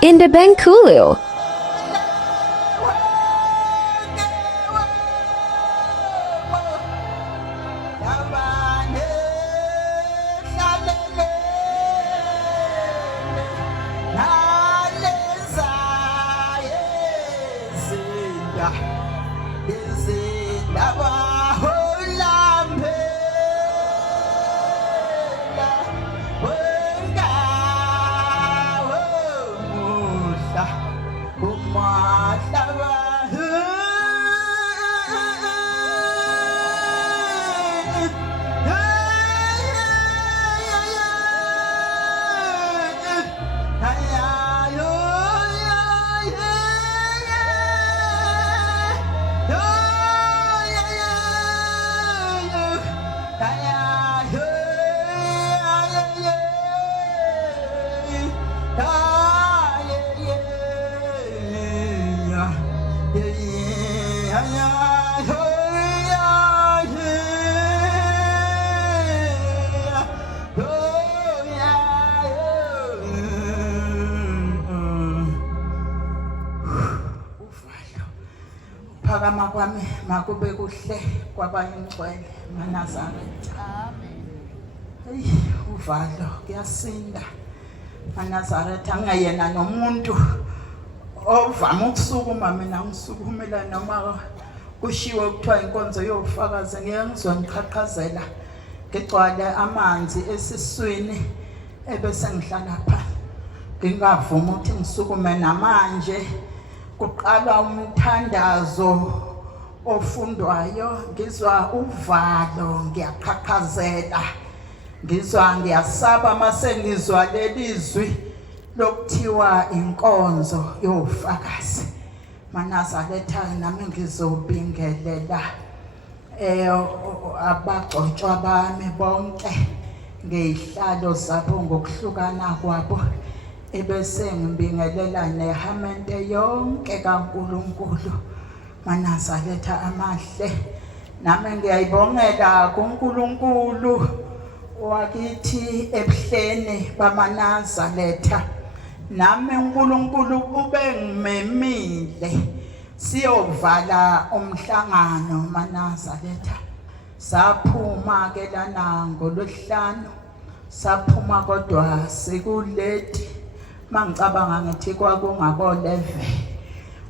in the Bengkulu. Phakama kwami makube kuhle kwabayingcwele maNazaretha. Amen. Hey uvalo kuyasinda maNazaretha angayena nomuntu ovama ukusukuma mina ngisukumela noma kushiwe kuthiwa inkonzo yofakaze ngiyangizwa ngiqhaqhazela ngigcwale amanzi esiswini ebese ngihlala phansi ngingavuma ukuthi ngisukume namanje kuqala umthandazo ofundwayo ngizwa uvalo ngiyaqhaqhazela ngizwa ngiyasaba mase ngizwa lelizwi lokuthiwa inkonzo yofakazi maNazaretha nami ngizobingelela abagcotshwa bami bonke ngezihlalo zabo ngokuhlukana kwabo ebese ngibingelela nehamente yonke kaNkuluNkulu maNazaretha amahle nami ngiyayibongela kuNkuluNkulu wakithi ebuhleni bamaNazaretha nami uNkulunkulu ube ngimemile siyovala umhlangano maNazaretha saphuma ke lana ngolosihlanu saphuma kodwa sekulate mangicabanga ngithi kwakungabo 11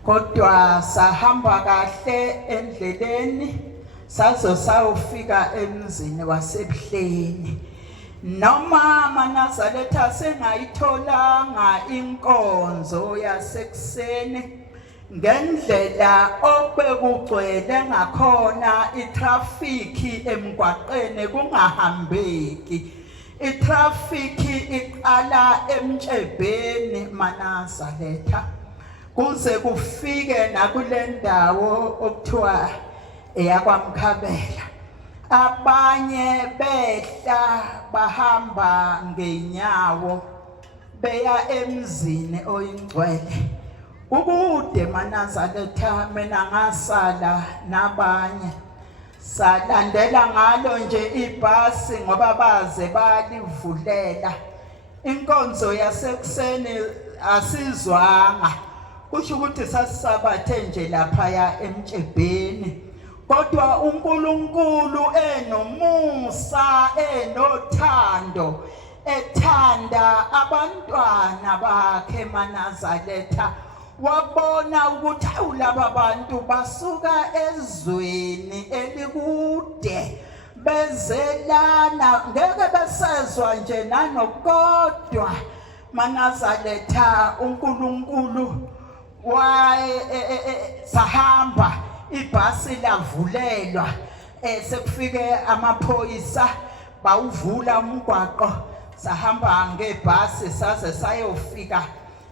kodwa sahamba kahle endleleni sazo sayofika emzini wasebuhleni noma maNazaretha sengayitholanga inkonzo yasekuseni ngendlela obekugcwele ngakhona itraffic emgwaqeni kungahambeki itraffic iqala emtshebheni maNazaretha kuze kufike nakule ndawo okuthiwa eyakwamkhabela abanye behla bahamba ngenyawo beya emzini oyingcwele ukude maNazaretha mina ngasala nabanye salandela ngalo nje ibhasi ngoba baze balivulela inkonzo yasekuseni asizwanga kusho ukuthi sasisabathe nje lapha ya emtshebheni kodwa uNkulunkulu enomusa enothando ethanda abantwana bakhe maNazaretha wabona ukuthi awulaba bantu basuka ezweni elikude bezelana ngeke besezwa nje nanokodwa maNazaretha uNkulunkulu sahamba ibhasi lavulelwa sekufike amaphoyisa bawuvula umgwaqo sahamba ngebhasi saze sayofika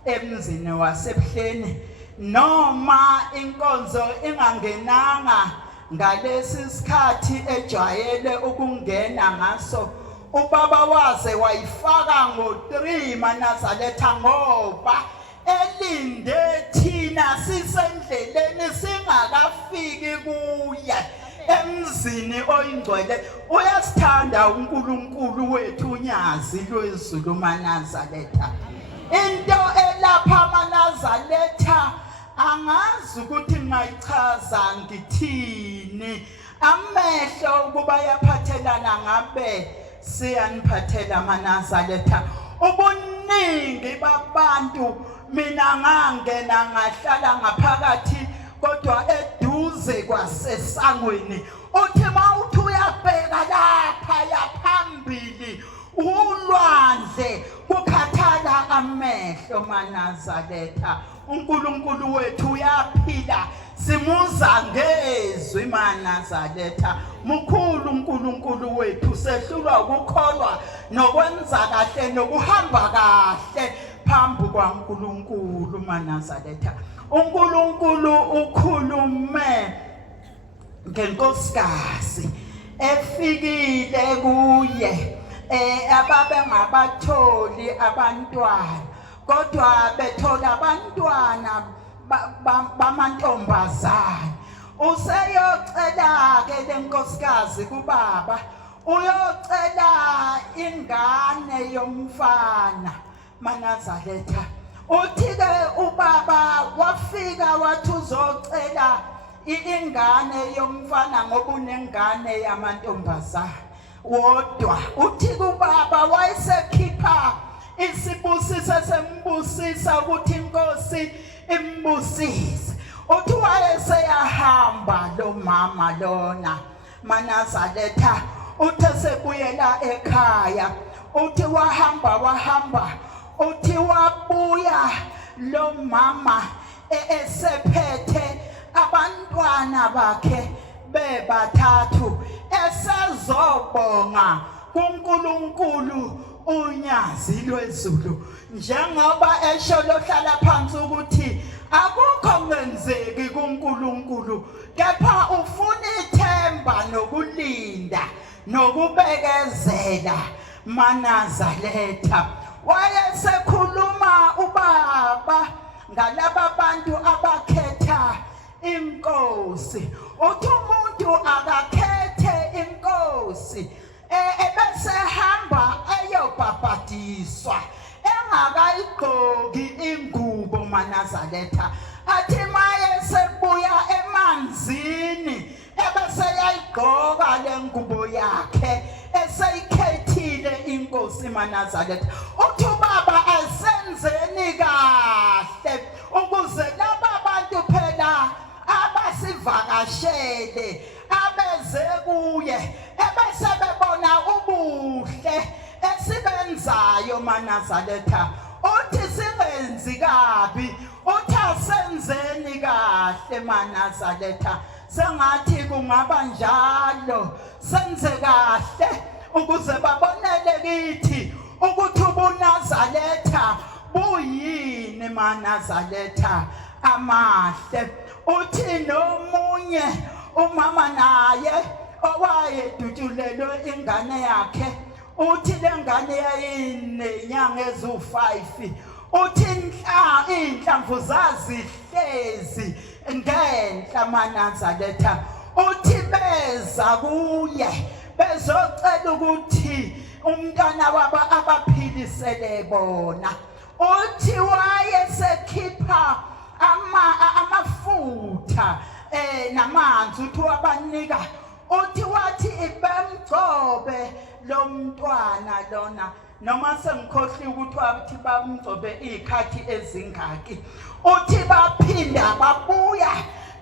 emzini wasebuhleni noma inkonzo ingangenanga ngalesi sikhathi ejwayele ukungena ngaso ubaba waze wayifaka ngo3 maNazaretha ngoba elinde thina sisendleleni singakafiki kuya emzini oyingcwele uyasithanda uNkulunkulu wethu unyazi lwezulu maNazaretha into elapha angazi ukuthi ngayichaza ngithini amehlo ukuba yaphathelana ngabe siyaniphathela Manazaretha ubuningi babantu mina ngangena ngahlala ngaphakathi kodwa eduze kwasesangweni uthi mawuthi uyabheka lapha yaphambili ulwandle kukhathala amehlo Manazaretha uNkulunkulu wethu uyaphila simuza ngezwi Manazaretha mkhulu uNkulunkulu wethu sehlulwa ukukholwa nokwenza kahle nokuhamba kahle phambi kwaNkulunkulu Manazaretha uNkulunkulu ukhulume ngenkosikazi efikile kuye ababe ngabatholi abantwana kodwa bethola abantwana bamantombazana useyocela ke lenkosikazi kubaba uyocela ingane yomfana Manazaretha uthi ke ubaba wafika wathi uzocela ingane yomfana ngoba unengane yamantombazana wodwa uthi kubaba wayesekhipha isibusiso sembusisa ukuthi inkosi imbusise uthi wayeseyahamba lo mama lona Manazaretha uthi sebuyela ekhaya uthi wahamba uthi wabuya lo mama esephethe abantwana bakhe bebathathu esezobonga kuNkulunkulu unyazi lwezulu njengoba esho lohlala phansi ukuthi akukho ngenzeki kuNkulunkulu kepha ufuna ithemba nokulinda nokubekezela Manazaretha wayesekhuluma ubaba ngalaba bantu abakhetha inkosi uthi umuntu akakhethe inkosi ebese hamba ayobhabhadiswa engakayigqoki ingubo Manazaretha athi maye sebuya emanzini ebese yayigqoka lengubo yakhe eseyikhethile inkosi Manazaretha uthi ubaba asenzeni kahle ukuze laba bantu phela abasivakashele abeze kuye ebese bebona ubuhle esibenzayo Manazaretha uthi singenzi kabi uthi asenzeni kahle Manazaretha sengathi kungaba njalo senze kahle ukuze babonele kithi ukuthi ubuNazaretha buyini Manazaretha amahle uthi nomunye umama naye owayedutshulelwe ingane yakhe uthi lengane yayinenyanga ezu5 uthi inhlamvu zazihlezi ngenhla Manazaretha uthi beza kuye bezocela ukuthi umntwana wabo abaphilisele bona uthi wayesekhipha amafutha namanzi uthi wabanika uthi wathi ibemgcobe lo mntwana lona noma sengikhohliwe ukuthi wathi bamgcobe izikhathi ezingaki uthi baphinda babuya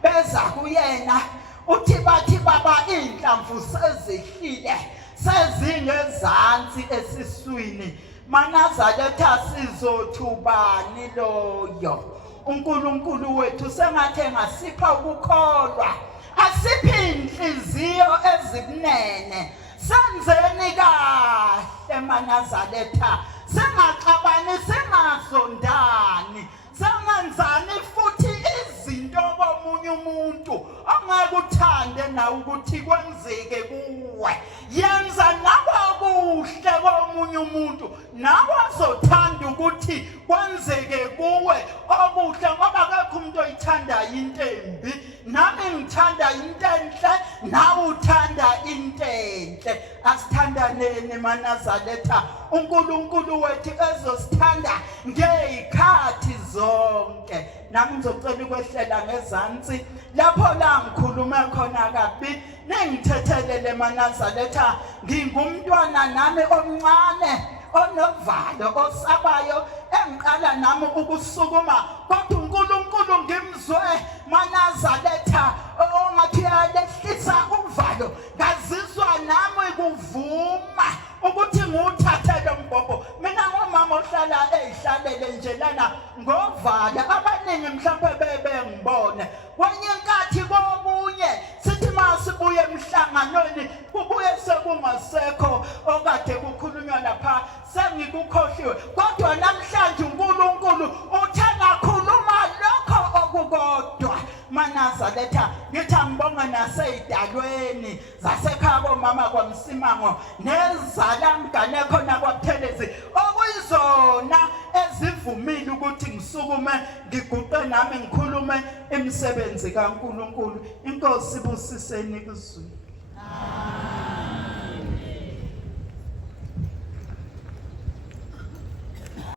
beza kuyena uthi bathi baba inhlamvu sezihlile sezingezansi esiswini Manazaretha sizothubani loyo uNkulunkulu wethu sengathe ngasipha ukukholwa asiphi inhliziyo ezibunene senzeni kahle Manazaretha sengaxabani sengasondani sengenzani futhi izinto komunye umuntu ongekuthande na ukuthi kwenzeke kuwe yenza nawe kuhle komunye umuntu nawe azothanda ukuthi kwenzeke kuwe okuhle ngoba akekho umuntu oyithanda into embi nami ngithanda into enhle nawe uthanda into enhle asithandaneni Manazaretha uNkulunkulu wethu ezosithanda ngezikhathi zonke nami ngizocela ukwehlela ngezansi lapho la ngikhulume khona kabi nengithethelele eManazaretha ngingumntwana nami omncane onovalo osabayo engiqala nami ukusukuma kodwa uNkulunkulu ngimzwe Manazaretha ongathi yalehlisa uvalo ngazizwa nami kuvuma ukuthi nguthathe lo mbhobho mina ngomama ohlala ezihlalele nje lana ngovala abaningi mhlawumbe bebengibone kwenye inkathi kobunye sithi masibuye emhlanganweni kubuye sekungasekho okade kukhulunywa lapha sengikukhohliwe kodwa namhlanje uNkulunkulu uthanda khuluma lokho okukodwa Manazaretha ngithi ngibonga naseyidalweni zasekhaya komama kwaMsimango nezala mngane khona kwaButhelezi okuyizona ezivumile ukuthi ngisukume ngiguqe nami ngikhulume imisebenzi kaNkulunkulu inkosi ibusiseni kuzulu.